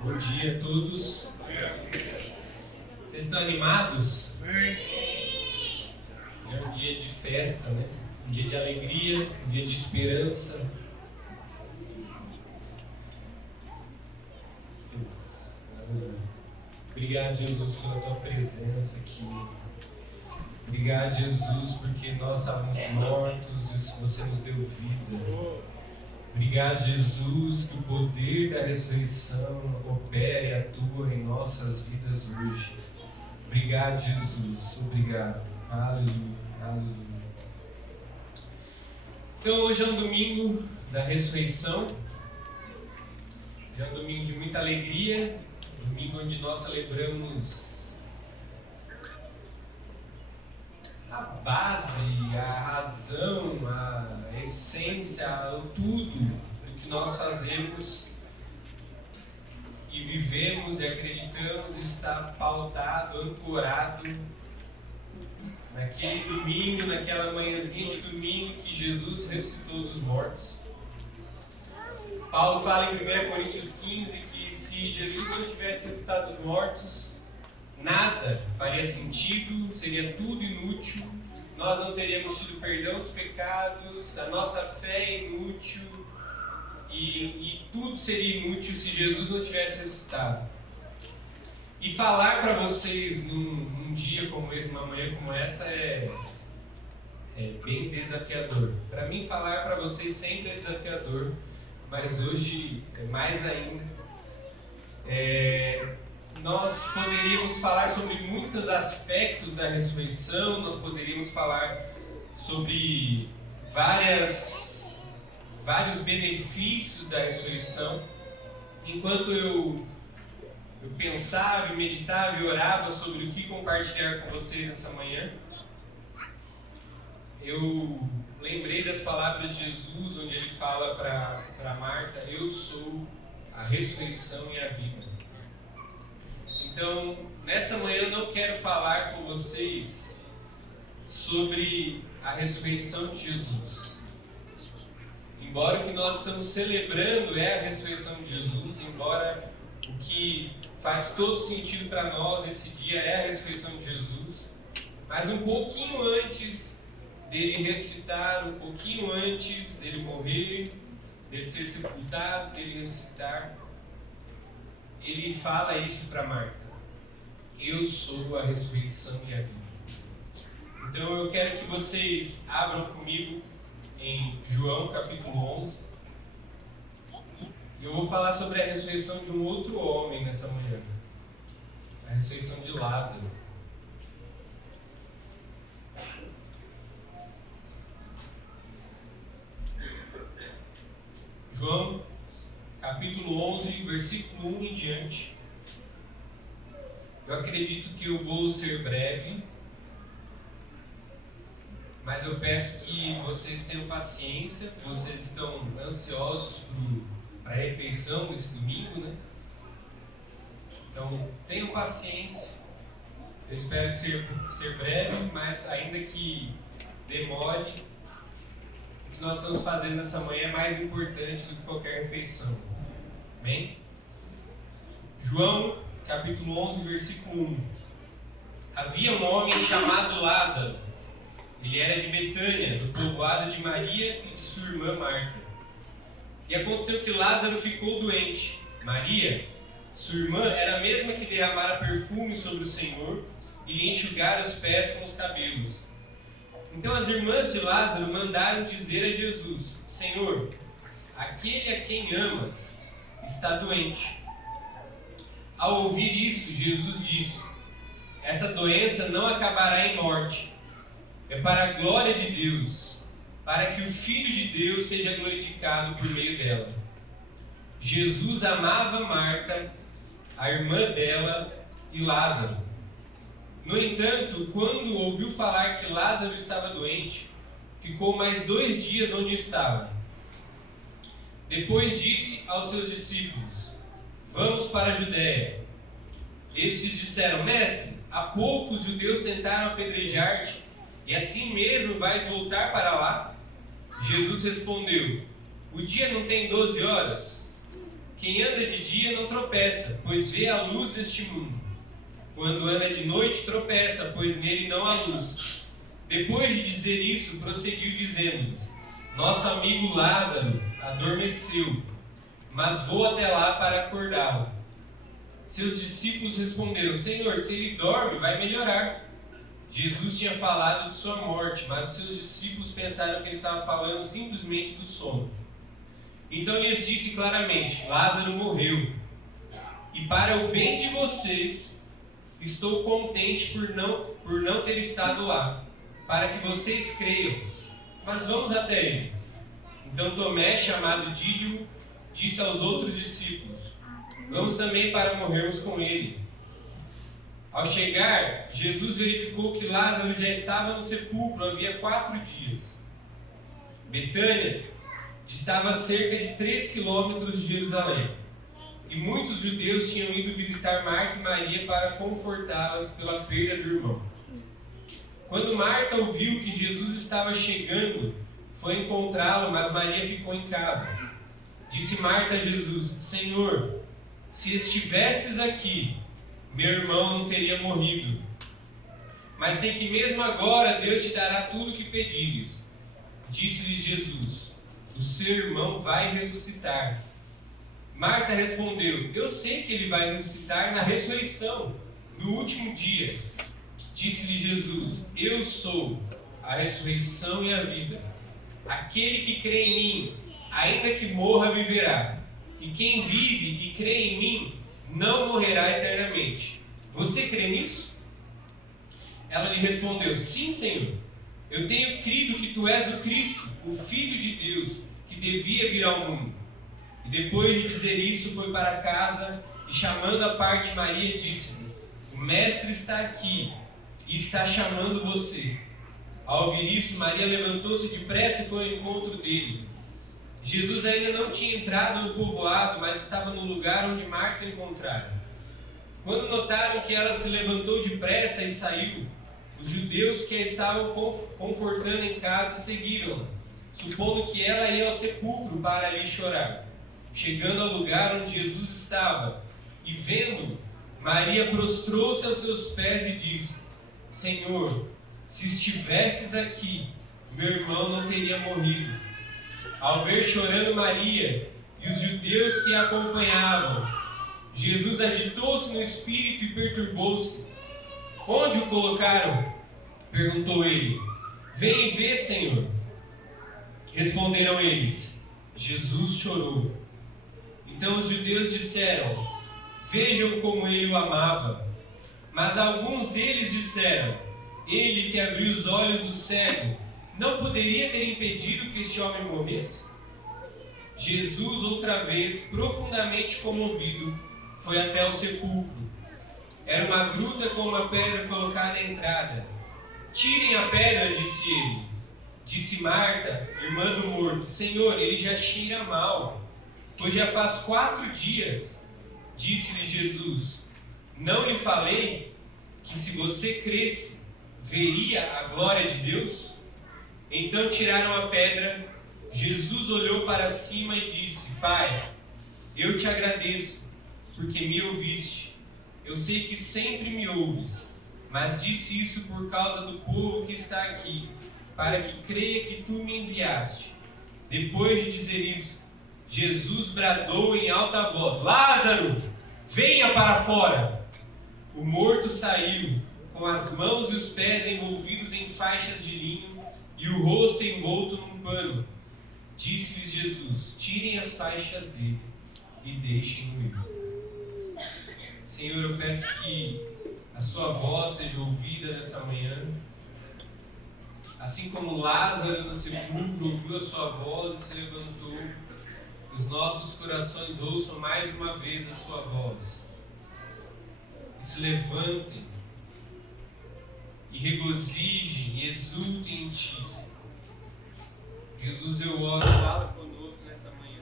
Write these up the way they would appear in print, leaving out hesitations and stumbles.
Bom dia a todos. Vocês estão animados? Hoje é um dia de festa, né? Um dia de alegria, um dia de esperança. Feliz. Obrigado, Jesus, pela tua presença aqui. Obrigado, Jesus, porque nós estávamos mortos e você nos deu vida. Obrigado, Jesus, que o poder da ressurreição opera e atua em nossas vidas hoje. Obrigado, Jesus. Obrigado. Aleluia. Aleluia. Então, hoje é um domingo da ressurreição. É um domingo de muita alegria. Domingo onde nós celebramos a base, a razão, a essência, o tudo do que nós fazemos e vivemos e acreditamos está pautado, ancorado naquele domingo, naquela manhãzinha de domingo que Jesus ressuscitou dos mortos. Paulo fala em 1 Coríntios 15 que se Jesus não tivesse ressuscitado dos mortos, nada faria sentido, seria tudo inútil, nós não teríamos tido perdão dos pecados, a nossa fé é inútil e tudo seria inútil se Jesus não tivesse ressuscitado. E falar para vocês num dia como esse, numa manhã como essa, é bem desafiador. Para mim, falar para vocês sempre é desafiador, mas hoje é mais ainda. Nós poderíamos falar sobre muitos aspectos da ressurreição, nós poderíamos falar sobre vários benefícios da ressurreição. Enquanto eu pensava, meditava e orava sobre o que compartilhar com vocês essa manhã, eu lembrei das palavras de Jesus, onde ele fala para Marta: eu sou a ressurreição e a vida. Então, nessa manhã eu não quero falar com vocês sobre a ressurreição de Jesus. Embora o que nós estamos celebrando é a ressurreição de Jesus, embora o que faz todo sentido para nós nesse dia é a ressurreição de Jesus, mas um pouquinho antes dele ressuscitar, um pouquinho antes dele morrer, dele ser sepultado, dele ressuscitar, ele fala isso para Marta: eu sou a ressurreição e a vida. Então eu quero que vocês abram comigo em João capítulo 11. Eu vou falar sobre a ressurreição de um outro homem nessa manhã, a ressurreição de Lázaro. João capítulo 11, versículo 1 em diante. Eu acredito que eu vou ser breve, mas eu peço que vocês tenham paciência. Vocês estão ansiosos para a refeição esse domingo, né? Então, tenham paciência. Eu espero ser breve, mas ainda que demore, o que nós estamos fazendo nessa manhã é mais importante do que qualquer refeição. Amém? João capítulo 11, versículo 1. Havia um homem chamado Lázaro. Ele era de Betânia, do povoado de Maria e de sua irmã Marta. E aconteceu que Lázaro ficou doente. Maria, sua irmã, era a mesma que derramara perfume sobre o Senhor e lhe enxugara os pés com os cabelos. Então as irmãs de Lázaro mandaram dizer a Jesus: Senhor, aquele a quem amas está doente. Ao ouvir isso, Jesus disse: essa doença não acabará em morte. É para a glória de Deus, para que o Filho de Deus seja glorificado por meio dela. Jesus amava Marta, a irmã dela e Lázaro. No entanto, quando ouviu falar que Lázaro estava doente, ficou mais 2 dias onde estava. Depois disse aos seus discípulos: vamos para a Judéia. Estes disseram: Mestre, há pouco os judeus tentaram apedrejar-te, e assim mesmo vais voltar para lá? Jesus respondeu: o dia não tem 12 horas? Quem anda de dia não tropeça, pois vê a luz deste mundo. Quando anda de noite, tropeça, pois nele não há luz. Depois de dizer isso, prosseguiu dizendo-lhes: Nosso amigo Lázaro adormeceu, mas vou até lá para acordá-lo. Seus discípulos responderam: Senhor, se ele dorme, vai melhorar. Jesus tinha falado de sua morte, mas seus discípulos pensaram que ele estava falando simplesmente do sono. Então lhes disse claramente: Lázaro morreu, e para o bem de vocês, estou contente por não ter estado lá, para que vocês creiam. Mas vamos até ele. Então Tomé, chamado Dídimo, disse aos outros discípulos: Vamos também para morrermos com ele. Ao chegar, Jesus verificou que Lázaro já estava no sepulcro havia 4 dias. Betânia distava cerca de 3 quilômetros de Jerusalém, e muitos judeus tinham ido visitar Marta e Maria para confortá-las pela perda do irmão. Quando Marta ouviu que Jesus estava chegando, foi encontrá-lo, mas Maria ficou em casa. Disse Marta a Jesus: Senhor, se estivesses aqui, meu irmão não teria morrido. Mas sei que mesmo agora Deus te dará tudo o que pedires. Disse-lhe Jesus: O seu irmão vai ressuscitar. Marta respondeu: Eu sei que ele vai ressuscitar na ressurreição, no último dia. Disse-lhe Jesus: Eu sou a ressurreição e a vida. Aquele que crê em mim, ainda que morra, viverá. E quem vive e crê em mim, não morrerá eternamente. Você crê nisso? Ela lhe respondeu: Sim, Senhor. Eu tenho crido que tu és o Cristo, o Filho de Deus, que devia vir ao mundo. E depois de dizer isso, foi para casa e, chamando à parte Maria, disse-lhe: O Mestre está aqui e está chamando você. Ao ouvir isso, Maria levantou-se depressa e foi ao encontro dele. Jesus ainda não tinha entrado no povoado, mas estava no lugar onde Marta o encontrara. Quando notaram que ela se levantou depressa e saiu, os judeus que a estavam confortando em casa seguiram-na, supondo que ela ia ao sepulcro para ali chorar. Chegando ao lugar onde Jesus estava e vendo, Maria prostrou-se aos seus pés e disse: Senhor, se estivesses aqui, meu irmão não teria morrido. Ao ver chorando Maria e os judeus que a acompanhavam, Jesus agitou-se no espírito e perturbou-se. Onde o colocaram? Perguntou ele. Vem e vê, Senhor. Responderam eles. Jesus chorou. Então os judeus disseram: Vejam como ele o amava. Mas alguns deles disseram: Ele que abriu os olhos do cego, não poderia ter impedido que este homem morresse? Jesus, outra vez, profundamente comovido, foi até o sepulcro. Era uma gruta com uma pedra colocada à entrada. Tirem a pedra, disse ele. Disse Marta, irmã do morto: Senhor, ele já cheira mal, pois já faz 4 dias. Disse-lhe Jesus: Não lhe falei que se você cresce, veria a glória de Deus? Então tiraram a pedra. Jesus olhou para cima e disse: Pai, eu te agradeço, porque me ouviste. Eu sei que sempre me ouves, mas disse isso por causa do povo que está aqui, para que creia que tu me enviaste. Depois de dizer isso, Jesus bradou em alta voz: Lázaro, venha para fora! O morto saiu, com as mãos e os pés envolvidos em faixas de linho e o rosto envolto num pano. Disse-lhes Jesus: Tirem as faixas dele e deixem-no ir. Senhor, eu peço que a sua voz seja ouvida nessa manhã. Assim como Lázaro no sepulcro ouviu a sua voz e se levantou, que os nossos corações ouçam mais uma vez a sua voz. E se levantem, e regozijem, e exultem em ti, Senhor. Jesus, eu oro, fala conosco nessa manhã.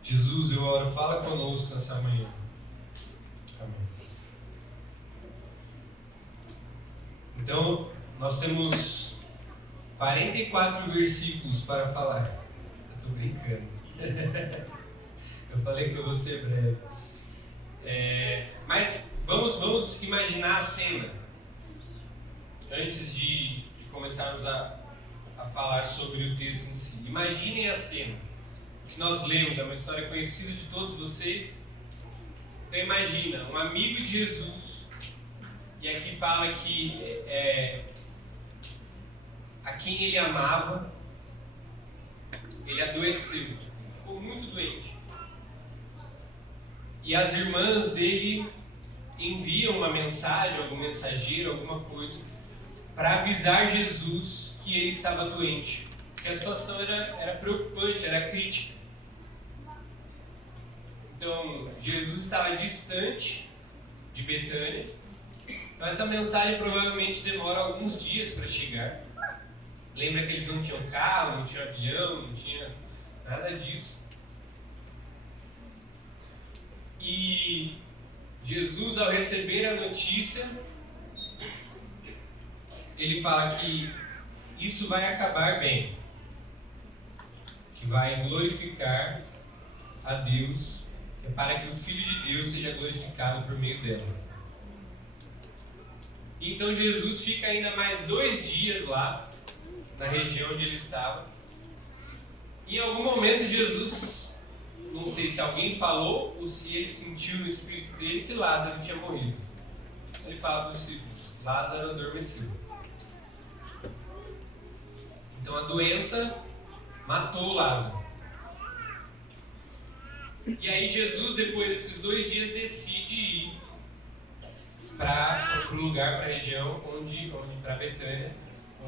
Jesus, eu oro oro, fala conosco nessa manhã. Amém. Então, nós temos 44 versículos para falar. Eu estou brincando. Eu falei que eu vou ser breve. Mas vamos imaginar a cena antes de começarmos a falar sobre o texto em si. Imaginem a cena que nós lemos, é uma história conhecida de todos vocês. Então imagina, um amigo de Jesus, e aqui fala que a quem ele amava, ele adoeceu, ficou muito doente. E as irmãs dele enviam uma mensagem, algum mensageiro, alguma coisa, para avisar Jesus que ele estava doente. Que a situação era preocupante, era crítica. Então, Jesus estava distante de Betânia. Então, essa mensagem provavelmente demora alguns dias para chegar. Lembra que eles não tinham carro, não tinham avião, não tinha nada disso. E Jesus, ao receber a notícia, ele fala que isso vai acabar bem, que vai glorificar a Deus, para que o Filho de Deus seja glorificado por meio dela. Então Jesus fica ainda mais 2 dias lá, na região onde ele estava. E em algum momento Jesus, não sei se alguém falou ou se ele sentiu no espírito dele que Lázaro tinha morrido. Ele fala para os discípulos: Lázaro adormeceu. Então a doença matou Lázaro. E aí Jesus, depois desses 2 dias, decide ir para o lugar, para a região para Betânia,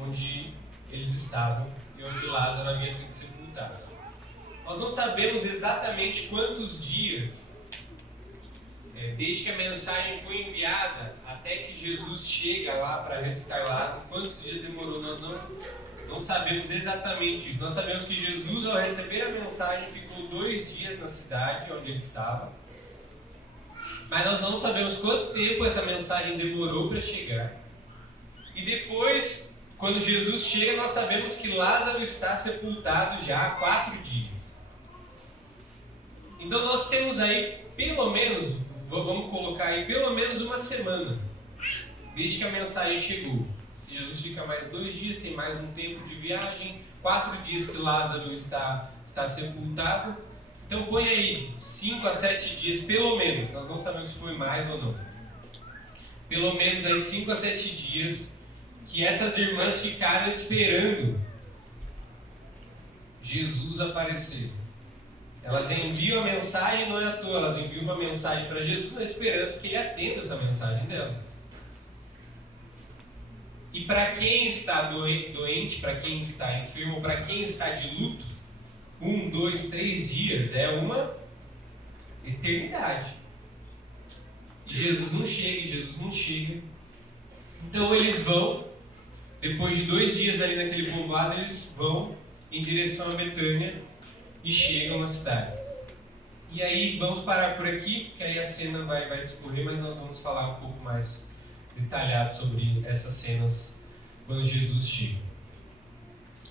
onde eles estavam e onde Lázaro havia sido sepultado. Nós não sabemos exatamente quantos dias, desde que a mensagem foi enviada até que Jesus chega lá para ressuscitar Lázaro, quantos dias demorou, nós não sabemos exatamente isso. Nós sabemos que Jesus, ao receber a mensagem, ficou 2 dias na cidade onde ele estava. Mas nós não sabemos quanto tempo essa mensagem demorou para chegar. E depois, quando Jesus chega, nós sabemos que Lázaro está sepultado já há 4 dias. Então nós temos aí, pelo menos, vamos colocar aí, pelo menos uma semana, desde que a mensagem chegou. Jesus fica mais 2 dias, tem mais um tempo de viagem, 4 dias que Lázaro está sepultado. Então põe aí 5 a 7 dias, pelo menos. Nós não sabemos se foi mais ou não. Pelo menos aí 5 a 7 dias que essas irmãs ficaram esperando Jesus aparecer. Elas enviam a mensagem, não é à toa, elas enviam uma mensagem para Jesus na esperança que ele atenda essa mensagem delas. E para quem está doente, para quem está enfermo, para quem está de luto, 1, 2, 3 dias é uma eternidade. E Jesus não chega. Então eles vão, depois de 2 dias ali naquele povoado, eles vão em direção a Betânia e chegam na cidade. E aí vamos parar por aqui, porque aí a cena vai discorrer, mas nós vamos falar um pouco mais detalhado sobre essas cenas quando Jesus chega.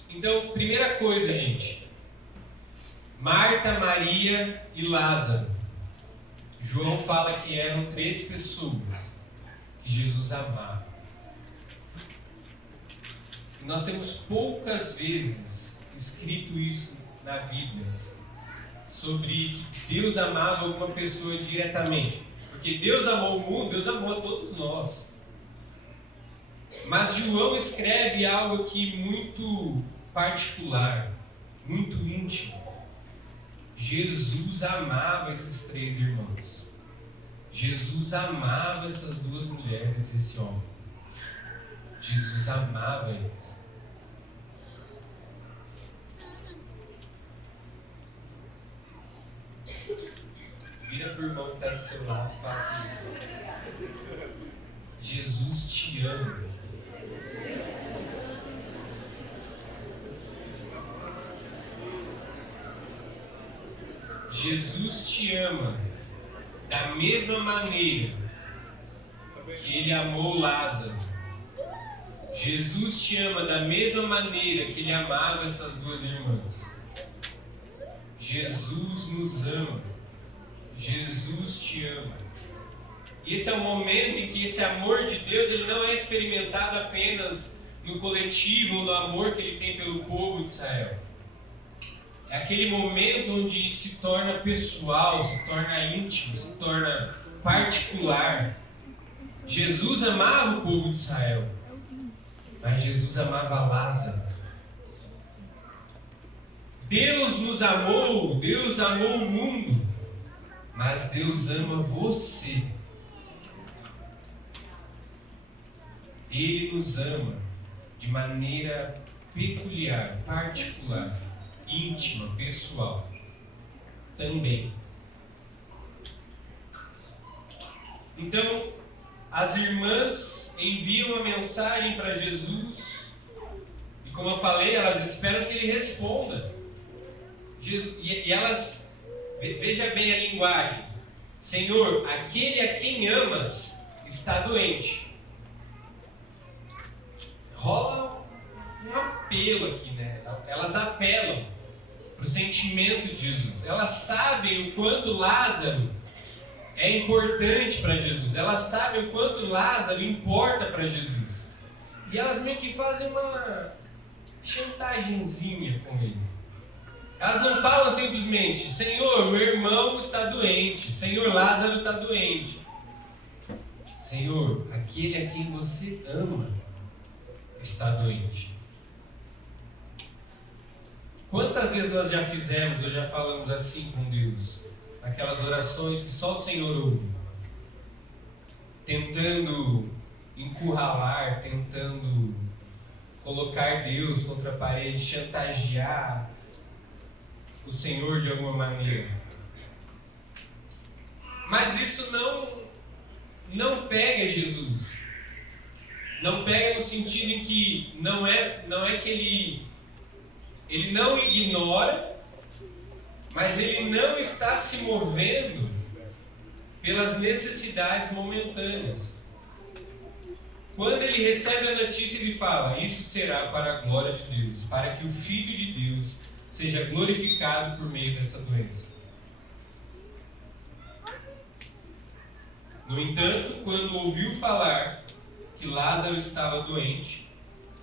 Então, primeira coisa, gente: Marta, Maria e Lázaro. João fala que eram 3 pessoas que Jesus amava. E nós temos poucas vezes escrito isso na Bíblia, sobre que Deus amava alguma pessoa diretamente. Porque Deus amou o mundo, Deus amou a todos nós. Mas João escreve algo aqui muito particular, muito íntimo. Jesus amava esses 3 irmãos. Jesus amava essas 2 mulheres, esse homem. Jesus amava eles. Vira para o irmão que está do seu lado e fala assim: Jesus te ama. Jesus te ama da mesma maneira que ele amou Lázaro. Jesus te ama da mesma maneira que ele amava essas duas irmãs. Jesus nos ama. Jesus te ama. E esse é o momento em que esse amor de Deus ele não é experimentado apenas no coletivo ou no amor que ele tem pelo povo de Israel. É aquele momento onde se torna pessoal, se torna íntimo, se torna particular. Jesus amava o povo de Israel, mas Jesus amava Lázaro. Deus nos amou, Deus amou o mundo, mas Deus ama você. Ele nos ama de maneira peculiar, particular, íntima, pessoal, também. Então, as irmãs enviam a mensagem para Jesus e, como eu falei, elas esperam que ele responda. E elas, veja bem a linguagem: Senhor, aquele a quem amas está doente. Rola um apelo aqui, né? Elas apelam para o sentimento de Jesus. Elas sabem o quanto Lázaro é importante para Jesus. Elas sabem o quanto Lázaro importa para Jesus. E elas meio que fazem uma chantagenzinha com ele. Elas não falam simplesmente: Senhor, meu irmão está doente. Senhor, Lázaro está doente. Senhor, aquele a quem você ama está doente. Quantas vezes nós já fizemos ou já falamos assim com Deus? Aquelas orações que só o Senhor ouve, tentando encurralar, tentando colocar Deus contra a parede, chantagear o Senhor de alguma maneira. Mas isso não pega Jesus. Não pega no sentido em que não é que ele não ignora, mas ele não está se movendo pelas necessidades momentâneas. Quando ele recebe a notícia, ele fala: isso será para a glória de Deus, para que o Filho de Deus seja glorificado por meio dessa doença. No entanto, quando ouviu falar que Lázaro estava doente,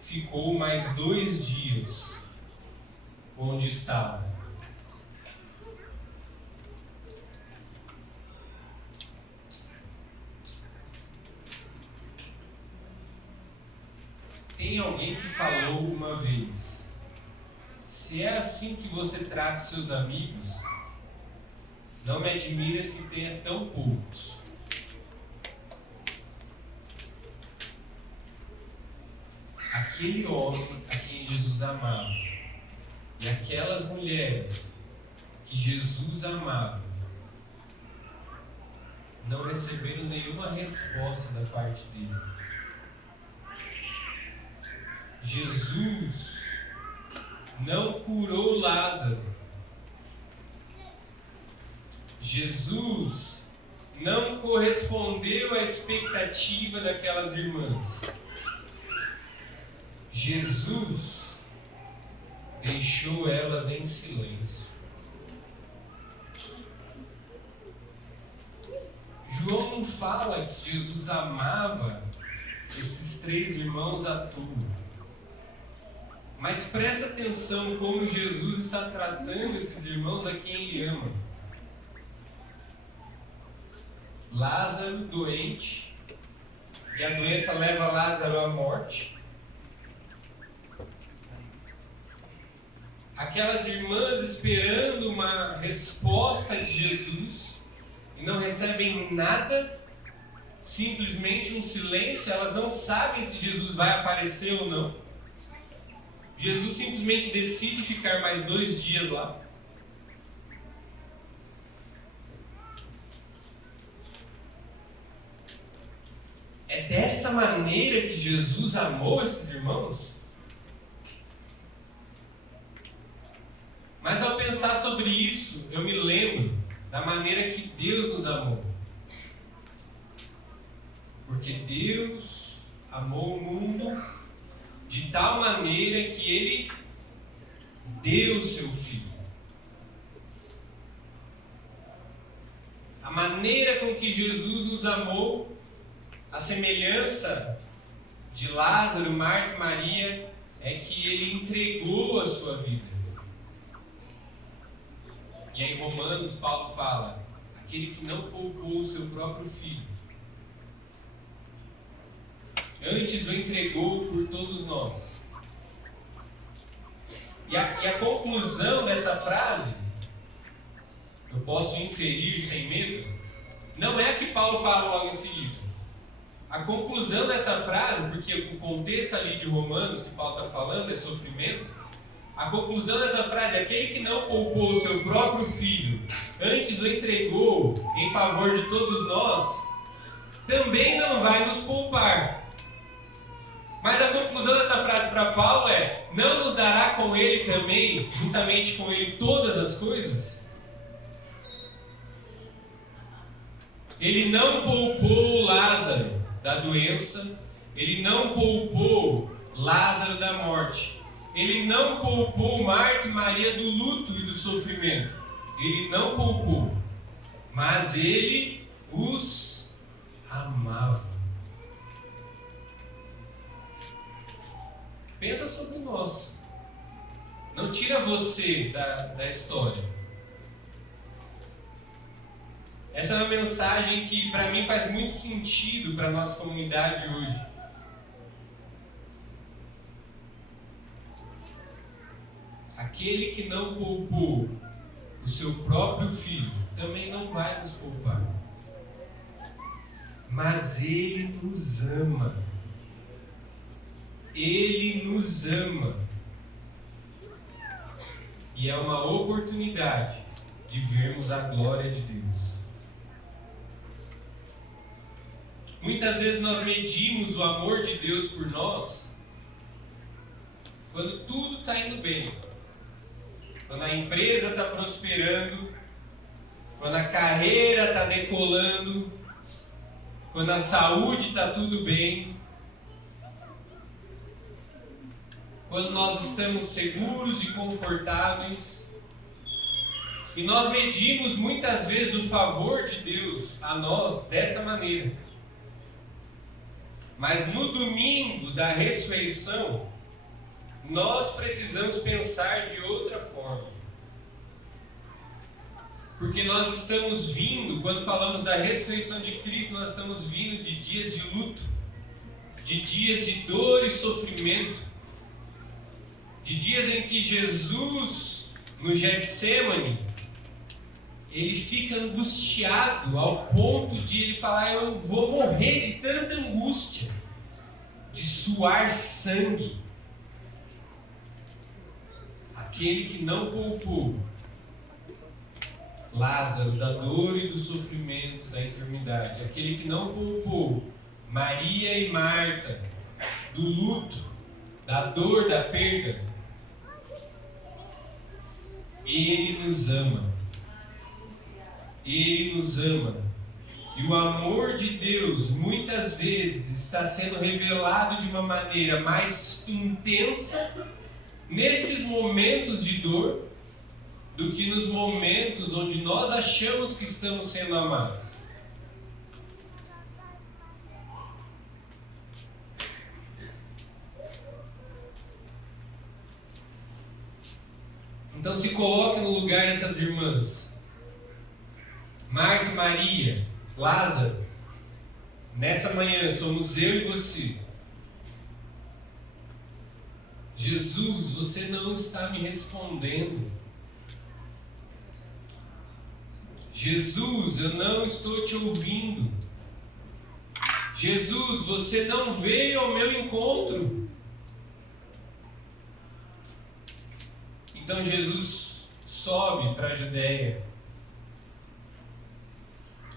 ficou mais 2 dias onde estava. Tem alguém que falou uma vez: se é assim que você trata seus amigos, não me admiras que tenha tão poucos. Aquele homem a quem Jesus amava e aquelas mulheres que Jesus amava não receberam nenhuma resposta da parte dele. Jesus não curou Lázaro. Jesus não correspondeu à expectativa daquelas irmãs. Jesus deixou elas em silêncio. João não fala que Jesus amava esses 3 irmãos à toa. Mas presta atenção como Jesus está tratando esses irmãos a quem ele ama. Lázaro doente, e a doença leva Lázaro à morte. Aquelas irmãs esperando uma resposta de Jesus e não recebem nada, simplesmente um silêncio. Elas não sabem se Jesus vai aparecer ou não. Jesus simplesmente decide ficar mais 2 dias lá. É dessa maneira que Jesus amou esses irmãos? Mas ao pensar sobre isso, eu me lembro Porque Deus amou o mundo de tal maneira que Ele deu o seu Filho. A maneira com que Jesus nos amou, a semelhança de Lázaro, Marta e Maria, é que Ele entregou a sua vida. E aí em Romanos, Paulo fala, aquele que não poupou o seu próprio Filho, antes o entregou por todos nós. E a conclusão dessa frase, eu posso inferir sem medo, não é a que Paulo fala logo em seguida. A conclusão dessa frase, porque o contexto ali de Romanos que Paulo está falando é sofrimento, a conclusão dessa frase é aquele que não poupou o seu próprio Filho, antes o entregou em favor de todos nós, também não vai nos poupar. Mas a conclusão dessa frase para Paulo é: não nos dará com Ele também, juntamente com Ele, todas as coisas? Ele não poupou Lázaro da doença, Ele não poupou Lázaro da morte, Ele não poupou Marta e Maria do luto e do sofrimento. Ele não poupou, mas Ele os amava. Pensa sobre nós. Não tira você da história. Essa é uma mensagem que para mim faz muito sentido para a nossa comunidade hoje. Aquele que não poupou o seu próprio Filho também não vai nos poupar. Mas Ele nos ama. Ele nos ama. E é uma oportunidade de vermos a glória de Deus. Muitas vezes nós medimos o amor de Deus por nós quando tudo está indo bem. Quando a empresa está prosperando, quando a carreira está decolando, quando a saúde está tudo bem, quando nós estamos seguros e confortáveis. E nós medimos muitas vezes o favor de Deus a nós dessa maneira. Mas no domingo da ressurreição, nós precisamos pensar de outra forma. Porque nós estamos vindo, quando falamos da ressurreição de Cristo, nós estamos vindo de dias de luto, de dias de dor e sofrimento, de dias em que Jesus, no Getsêmani, ele fica angustiado ao ponto de ele falar: eu vou morrer de tanta angústia, de suar sangue. Aquele que não poupou Lázaro da dor e do sofrimento, da enfermidade, aquele que não poupou Maria e Marta do luto, da dor, da perda, Ele nos ama. Ele nos ama. E o amor de Deus muitas vezes está sendo revelado de uma maneira mais intensa nesses momentos de dor do que nos momentos onde nós achamos que estamos sendo amados. Então se coloque no lugar dessas irmãs, Marta e Maria, Lázaro. Nessa manhã somos eu e você. Jesus, você não está me respondendo. Jesus, eu não estou te ouvindo. Jesus, você não veio ao meu encontro. Então Jesus sobe para a Judéia.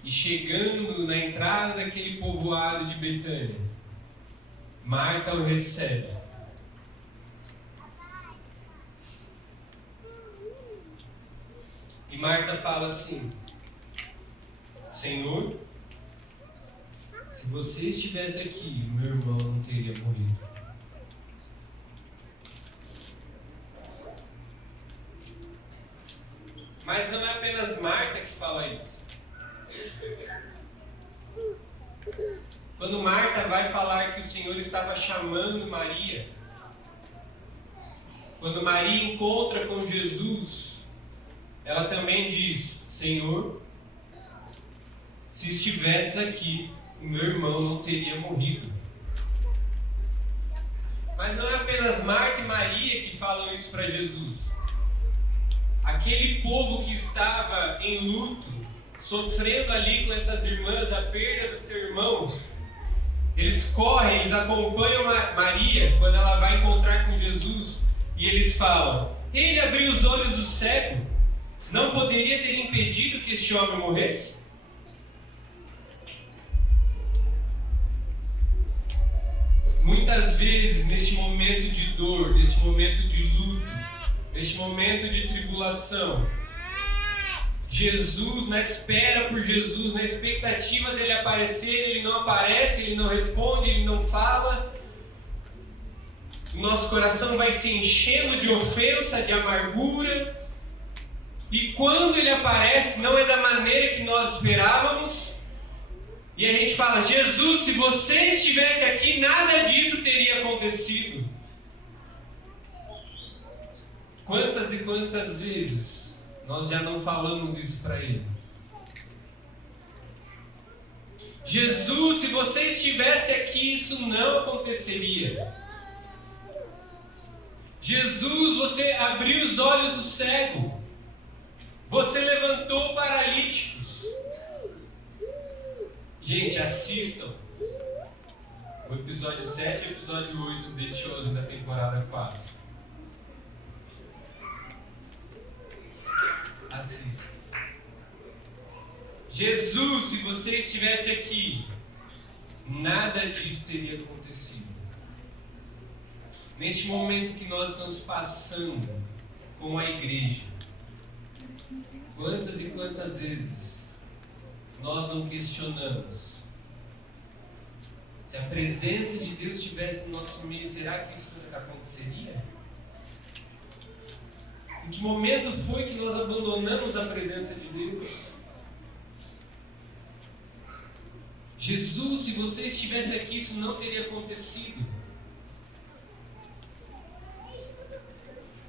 E chegando na entrada daquele povoado de Betânia, Marta o recebe. E Marta fala assim: Senhor, se você estivesse aqui, meu irmão não teria morrido. Mas não é apenas Marta que fala isso. Quando Marta vai falar que o Senhor estava chamando Maria, quando Maria encontra com Jesus, ela também diz: Senhor, se estivesse aqui, o meu irmão não teria morrido. Mas não é apenas Marta e Maria que falam isso para Jesus. Aquele povo que estava em luto, sofrendo ali com essas irmãs a perda do seu irmão, eles correm, eles acompanham Maria quando ela vai encontrar com Jesus, e eles falam: ele abriu os olhos do cego, não poderia ter impedido que este homem morresse? Muitas vezes, neste momento de dor, neste momento de luto, neste momento de tribulação, Jesus, na espera por Jesus, na expectativa dele aparecer, ele não aparece, ele não responde, ele não fala. O nosso coração vai se enchendo de ofensa, de amargura. E quando ele aparece, não é da maneira que nós esperávamos. E a gente fala: Jesus, se você estivesse aqui, nada disso teria acontecido. Quantas e quantas vezes nós já não falamos isso para ele? Jesus, se você estivesse aqui, isso não aconteceria. Jesus, você abriu os olhos do cego. Você levantou paralíticos. Gente, assistam o episódio 7 e o episódio 8 de The Chosen da temporada 4. Assista. Jesus, se você estivesse aqui, nada disso teria acontecido. Neste momento que nós estamos passando com a igreja, quantas e quantas vezes nós não questionamos: se a presença de Deus estivesse no nosso meio, será que isso aconteceria? Em que momento foi que nós abandonamos a presença de Deus? Jesus, se você estivesse aqui, isso não teria acontecido.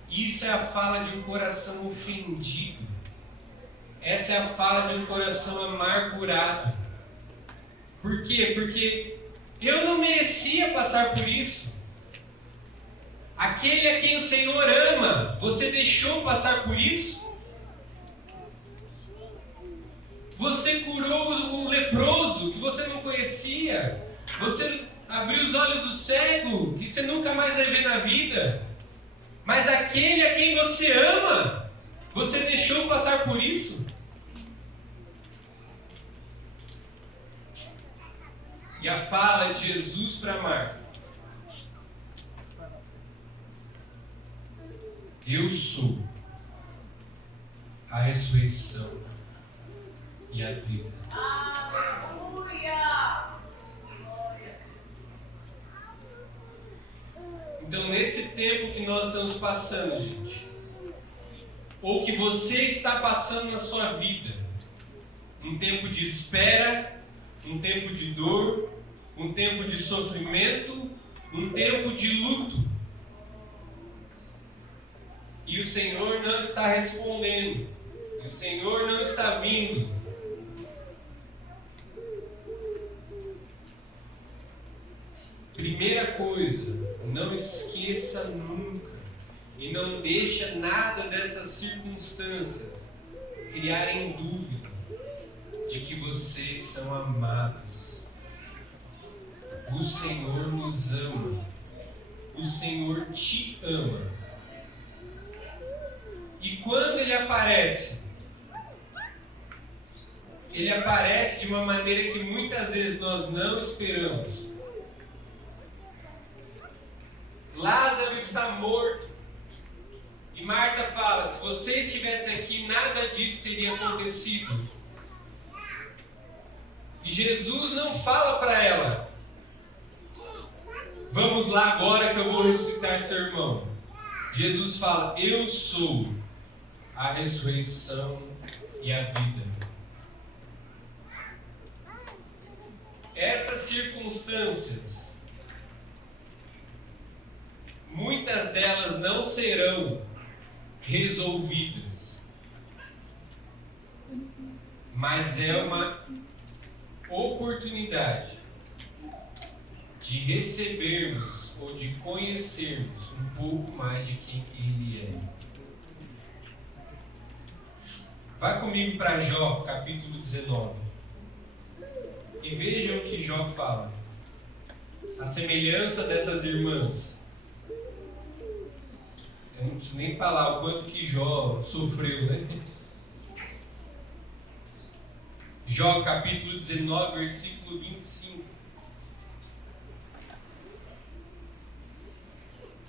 Isso é a fala de um coração ofendido. Essa é a fala de um coração amargurado. Por quê? Porque eu não merecia passar por isso. Aquele a quem o Senhor ama, você deixou passar por isso? Você curou um leproso que você não conhecia. Você abriu os olhos do cego que você nunca mais vai ver na vida. Mas aquele a quem você ama, você deixou passar por isso? E a fala de Jesus para Marta: eu sou a ressurreição e a vida. Aleluia! Então, nesse tempo que nós estamos passando, gente, ou que você está passando na sua vida, um tempo de espera, um tempo de dor, um tempo de sofrimento, um tempo de luto, e o Senhor não está respondendo, e o Senhor não está vindo. Primeira coisa, não esqueça nunca e não deixa nada dessas circunstâncias criarem dúvida de que vocês são amados. O Senhor nos ama. O Senhor te ama. E quando Ele aparece de uma maneira que muitas vezes nós não esperamos. Lázaro está morto. E Marta fala: se você estivesse aqui, nada disso teria acontecido. E Jesus não fala para ela: vamos lá agora que eu vou ressuscitar seu irmão. Jesus fala: eu sou a ressurreição e a vida. Essas circunstâncias, muitas delas não serão resolvidas, mas é uma oportunidade de recebermos ou de conhecermos um pouco mais de quem Ele é. Vai comigo para Jó, capítulo 19. E vejam o que Jó fala. A semelhança dessas irmãs. Eu não preciso nem falar o quanto que Jó sofreu, né? Jó, capítulo 19, versículo 25.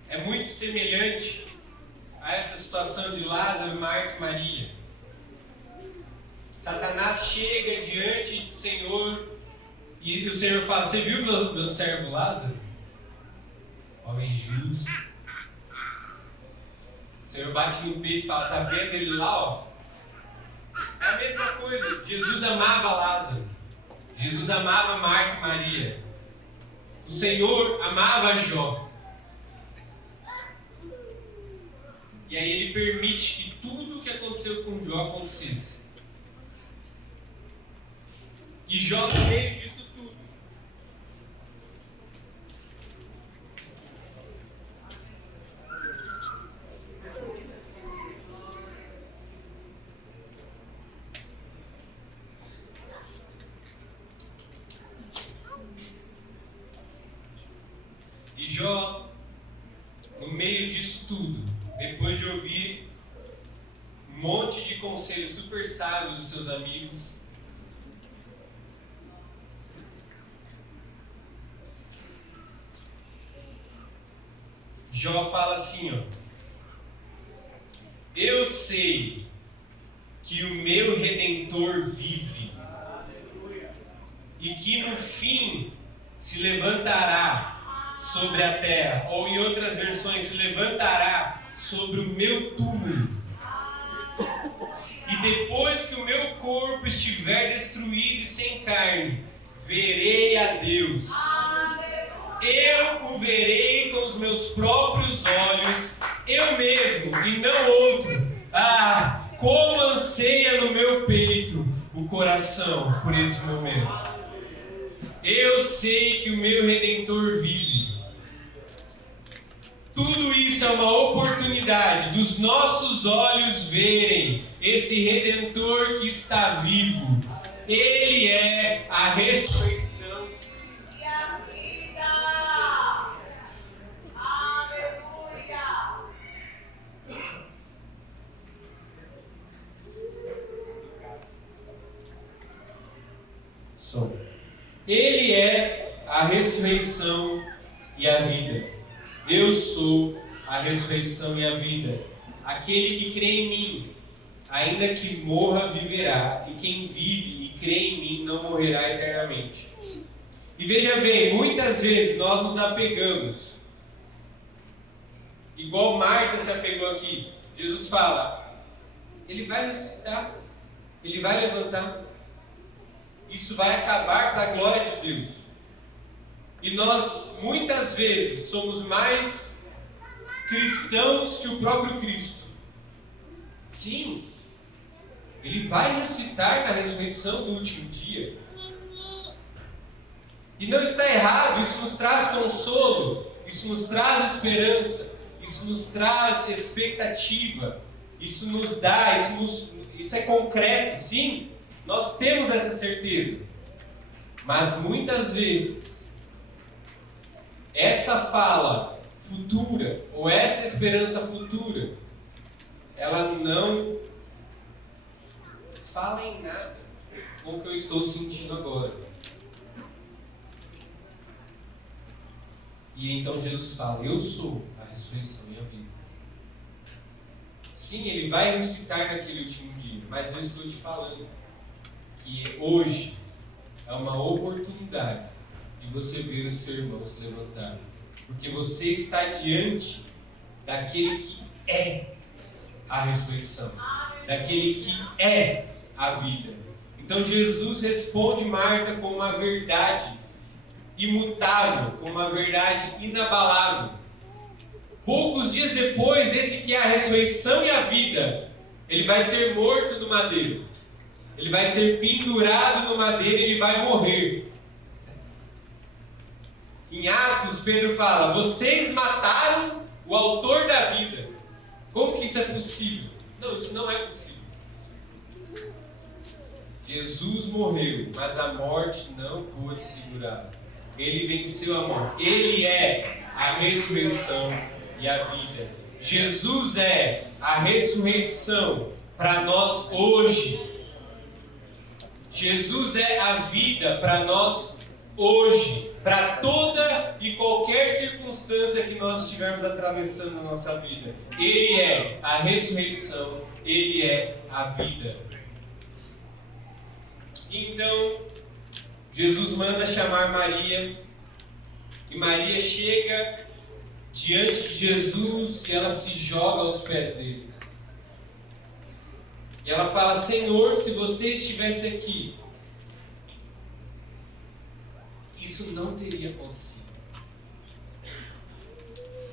É muito semelhante a essa situação de Lázaro, Marta e Maria. Satanás chega diante do Senhor e o Senhor fala: você viu meu servo Lázaro? Homem justo. O Senhor bate no peito e fala: tá vendo ele lá, ó? É a mesma coisa. Jesus amava Lázaro. Jesus amava Marta e Maria. O Senhor amava Jó. E aí Ele permite que tudo o que aconteceu com Jó acontecesse. E Jó, no meio disso tudo, depois de ouvir um monte de conselhos super sábios dos seus amigos, Jó fala assim, ó: eu sei que o meu Redentor vive e que no fim se levantará sobre a terra, ou em outras versões, se levantará sobre o meu túmulo. E depois que o meu corpo estiver destruído e sem carne, verei a Deus. Eu o verei com os meus próprios olhos, eu mesmo e não outro. Ah, como anseia no meu peito o coração por esse momento. Eu sei que o meu Redentor vive. Tudo isso é uma oportunidade dos nossos olhos verem esse Redentor que está vivo. Ele é a ressurreição e a vida. Aleluia! Ele é a ressurreição e a vida. Eu sou a ressurreição e a vida. Aquele que crê em mim, ainda que morra, viverá. E quem vive e crê em mim não morrerá eternamente. E veja bem, muitas vezes nós nos apegamos, igual Marta se apegou aqui. Jesus fala: ele vai ressuscitar, ele vai levantar. Isso vai acabar para a glória de Deus. E nós, muitas vezes, somos mais cristãos que o próprio Cristo. Sim, Ele vai ressuscitar na ressurreição do último dia. E não está errado, isso nos traz consolo, isso nos traz esperança, isso nos traz expectativa, isso nos dá, isso é concreto, sim, nós temos essa certeza. Mas muitas vezes, essa fala futura, ou essa esperança futura, ela não fala em nada com o que eu estou sentindo agora. E então Jesus fala: eu sou a ressurreição e a vida. Sim, Ele vai ressuscitar naquele último dia, mas eu estou te falando que hoje é uma oportunidade de você ver o seu irmão se levantar. Porque você está diante daquele que é a ressurreição, daquele que é a vida. Então Jesus responde Marta com uma verdade imutável, com uma verdade inabalável. Poucos dias depois, esse que é a ressurreição e a vida, ele vai ser morto no madeiro. Ele vai ser pendurado no madeiro e ele vai morrer. Em Atos, Pedro fala: vocês mataram o autor da vida. Como que isso é possível? Não, isso não é possível. Jesus morreu, mas a morte não pôde segurar. Ele venceu a morte. Ele é a ressurreição e a vida. Jesus é a ressurreição para nós hoje. Jesus é a vida para nós hoje, para toda e qualquer circunstância que nós estivermos atravessando na nossa vida. Ele é a ressurreição, Ele é a vida. Então, Jesus manda chamar Maria, e Maria chega diante de Jesus e ela se joga aos pés dele. E ela fala: Senhor, se você estivesse aqui, isso não teria acontecido.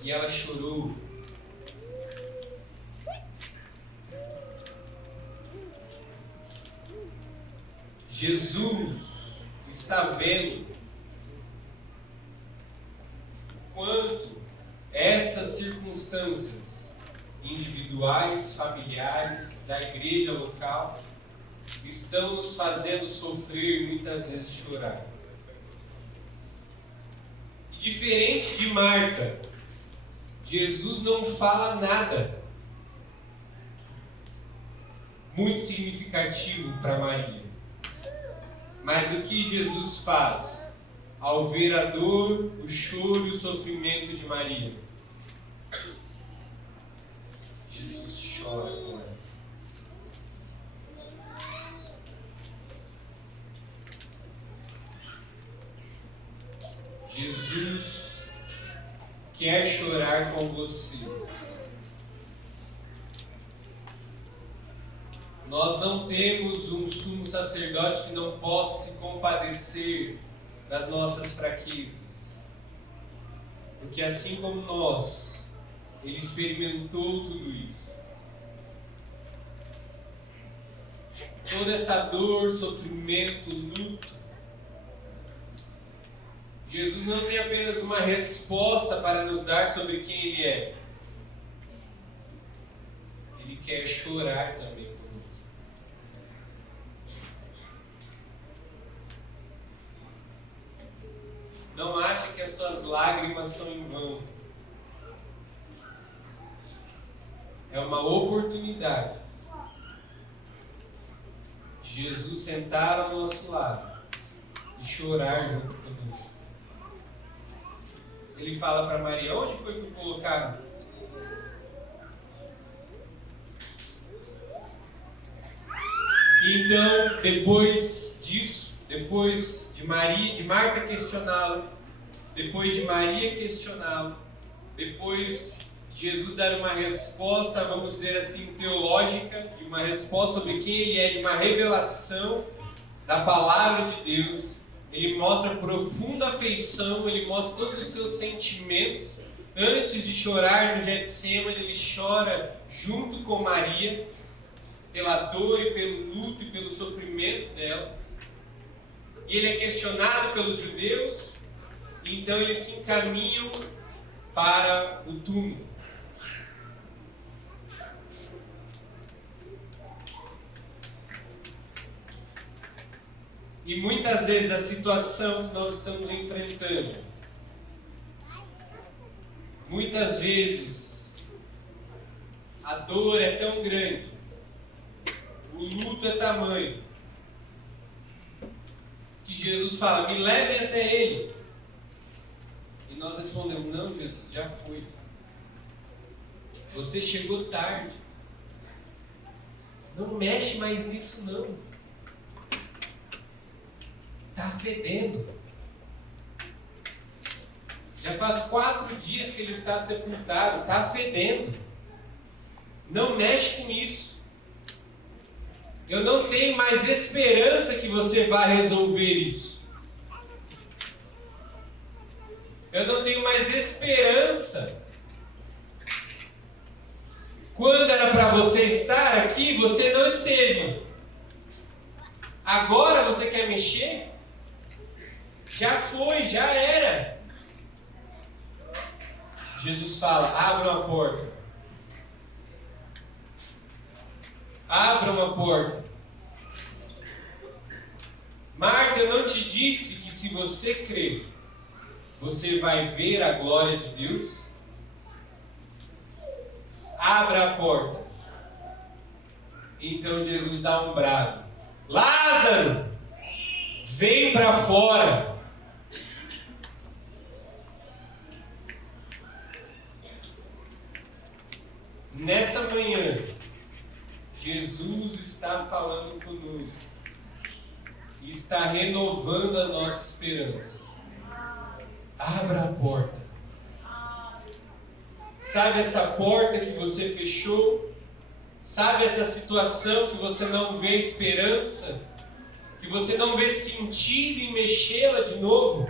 E ela chorou. Jesus está vendo o quanto essas circunstâncias individuais, familiares, da igreja local, estão nos fazendo sofrer e muitas vezes chorar. E diferente de Marta, Jesus não fala nada muito significativo para Maria. Mas o que Jesus faz ao ver a dor, o choro e o sofrimento de Maria? Jesus chora com ela. Jesus quer chorar com você. Nós não temos um sumo sacerdote que não possa se compadecer das nossas fraquezas. Porque assim como nós, Ele experimentou tudo isso. Toda essa dor, sofrimento, luto. Jesus não tem apenas uma resposta para nos dar sobre quem Ele é. Ele quer chorar também conosco. Não ache que as suas lágrimas são em vão. É uma oportunidade de Jesus sentar ao nosso lado e chorar junto conosco. Ele fala para Maria: onde foi que o colocaram? E então, depois disso, depois de Marta questioná-lo, depois de Maria questioná-lo, depois de Jesus dar uma resposta, vamos dizer assim, teológica, de uma resposta sobre quem Ele é, de uma revelação da palavra de Deus, Ele mostra profunda afeição, Ele mostra todos os seus sentimentos. Antes de chorar no Getsemane, Ele chora junto com Maria, pela dor e pelo luto e pelo sofrimento dela. E Ele é questionado pelos judeus, e então eles se encaminham para o túmulo. E muitas vezes a situação que nós estamos enfrentando, muitas vezes a dor é tão grande, o luto é tamanho, que Jesus fala: me levem até Ele. E nós respondemos: não, Jesus, já foi. Você chegou tarde. Não mexe mais nisso não. está fedendo. Já faz 4 dias que ele está sepultado, está fedendo. Não mexe com isso. Eu não tenho mais esperança que você vai resolver isso. Eu não tenho mais esperança. Quando era para você estar aqui, você não esteve. Agora você quer mexer? Já foi, já era. Jesus fala, abra uma porta. Abra uma porta. Marta, eu não te disse que se você crer, você vai ver a glória de Deus? Abra a porta. Então Jesus dá um brado. Lázaro, vem para fora. Nessa manhã, Jesus está falando conosco e está renovando a nossa esperança. Abra a porta. Sabe essa porta que você fechou? Sabe essa situação que você não vê esperança? Que você não vê sentido em mexê-la de novo?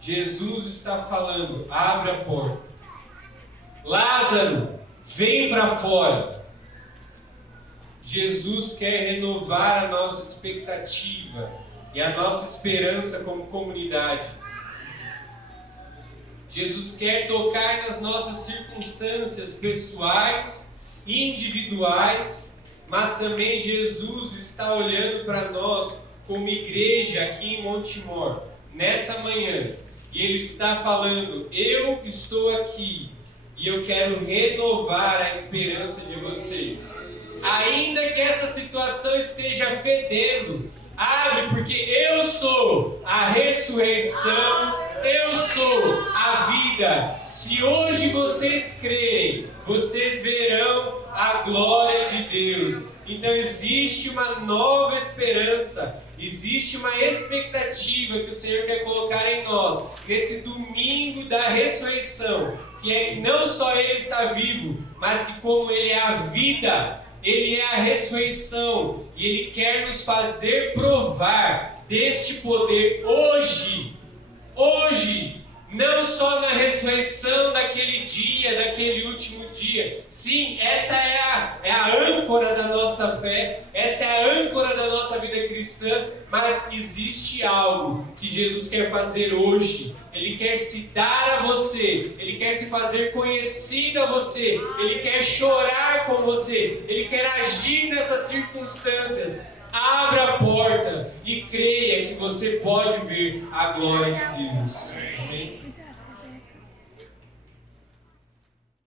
Jesus está falando, abra a porta. Lázaro, vem para fora. Jesus quer renovar a nossa expectativa e a nossa esperança como comunidade. Jesus quer tocar nas nossas circunstâncias pessoais, individuais, mas também Jesus está olhando para nós como igreja aqui em Montemor, nessa manhã, e Ele está falando, eu estou aqui e eu quero renovar a esperança de vocês. Ainda que essa situação esteja fedendo, abre, porque eu sou a ressurreição, eu sou a vida. Se hoje vocês crerem, vocês verão a glória de Deus. Então existe uma nova esperança, existe uma expectativa que o Senhor quer colocar em nós, nesse domingo da ressurreição, que é que não só Ele está vivo, mas que como Ele é a vida, Ele é a ressurreição, e Ele quer nos fazer provar deste poder hoje, não só na ressurreição daquele dia, daquele último dia. Sim, essa é a âncora da nossa fé, essa é a âncora da nossa vida cristã, mas existe algo que Jesus quer fazer hoje. Ele quer se dar a você, Ele quer se fazer conhecido a você, Ele quer chorar com você, Ele quer agir nessas circunstâncias. Abra a porta e creia que você pode ver a glória de Deus. Amém?